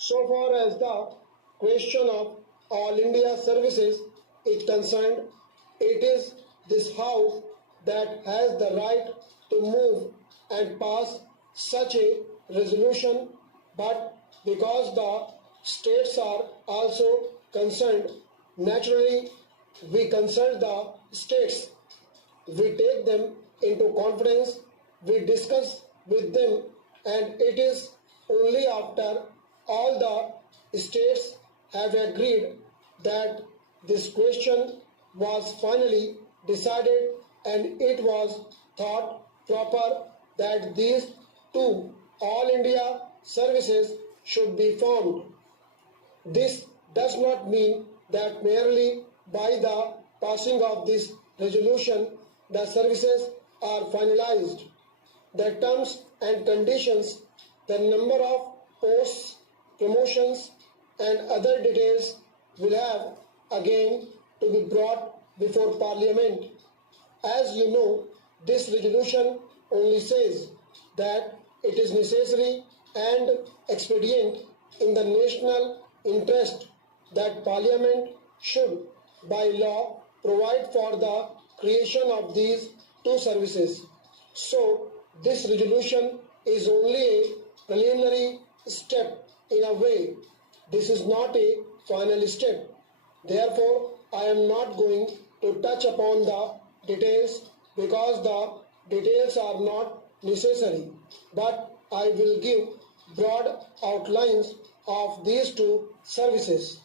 So far as the question of all India services is concerned, it is this House that has the right to move and pass such a resolution, but because the states are also concerned, naturally we consult the states, we take them into confidence, we discuss with them, and it is only after all the states have agreed that this question was finally decided and it was thought proper that these two All India services should be formed. This does not mean that merely by the passing of this resolution the services are finalized. The terms and conditions, the number of posts, promotions and other details will have again to be brought before Parliament. As you know, this resolution only says that it is necessary and expedient in the national interest that Parliament should by law provide for the creation of these two services. So this resolution is only a preliminary step in a way. This is not a final step. Therefore, I am not going to touch upon the details because the details are not necessary, but I will give broad outlines of these two services.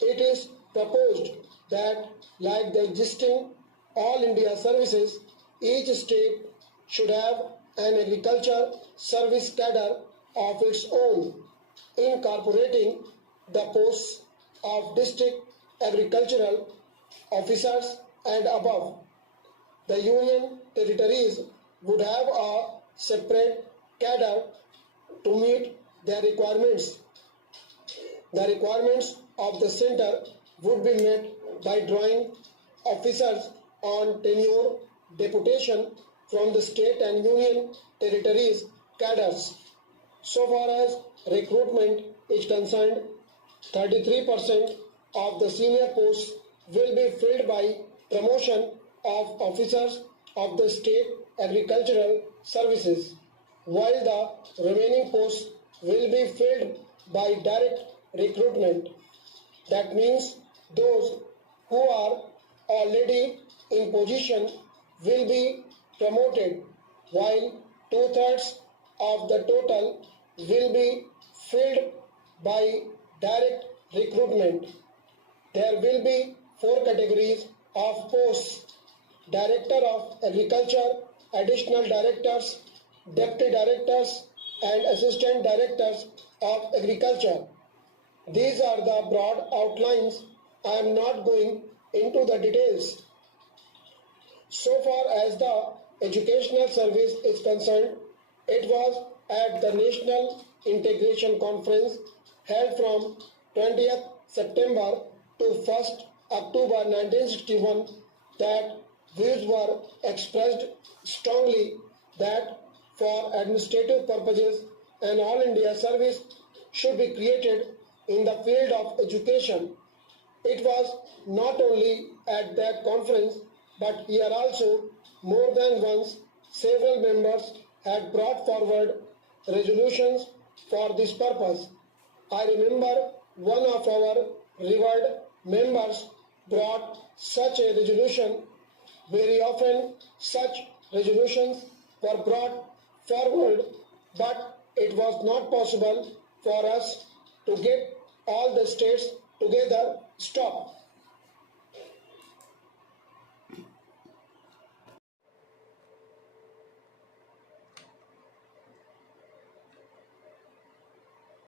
It is proposed that, like the existing All India services, each state should have an agriculture service cadre of its own, incorporating the posts of district agricultural officers and above. The union territories would have a separate cadre to meet their requirements. The requirements of the center would be met by drawing officers on tenure deputation from the state and union territories cadres. So far as recruitment is concerned, 33% of the senior posts will be filled by promotion of officers of the state agricultural services, while the remaining posts will be filled by direct recruitment. That means those who are already in position will be promoted, while 2/3 of the total will be filled by direct recruitment. There will be 4 categories of posts: Director of Agriculture, Additional Directors, Deputy Directors and Assistant Directors of Agriculture. These are the broad outlines. I am not going into the details. So far as the educational service is concerned, it was at the National Integration Conference held from 20th September to 1st October 1961 that views were expressed strongly that for administrative purposes an All India service should be created in the field of education. It was not only at that conference but here also more than once several members had brought forward resolutions for this purpose. I remember one of our revered members brought such a resolution. Very often such resolutions were brought forward, but it was not possible for us to get all the states together. Stop.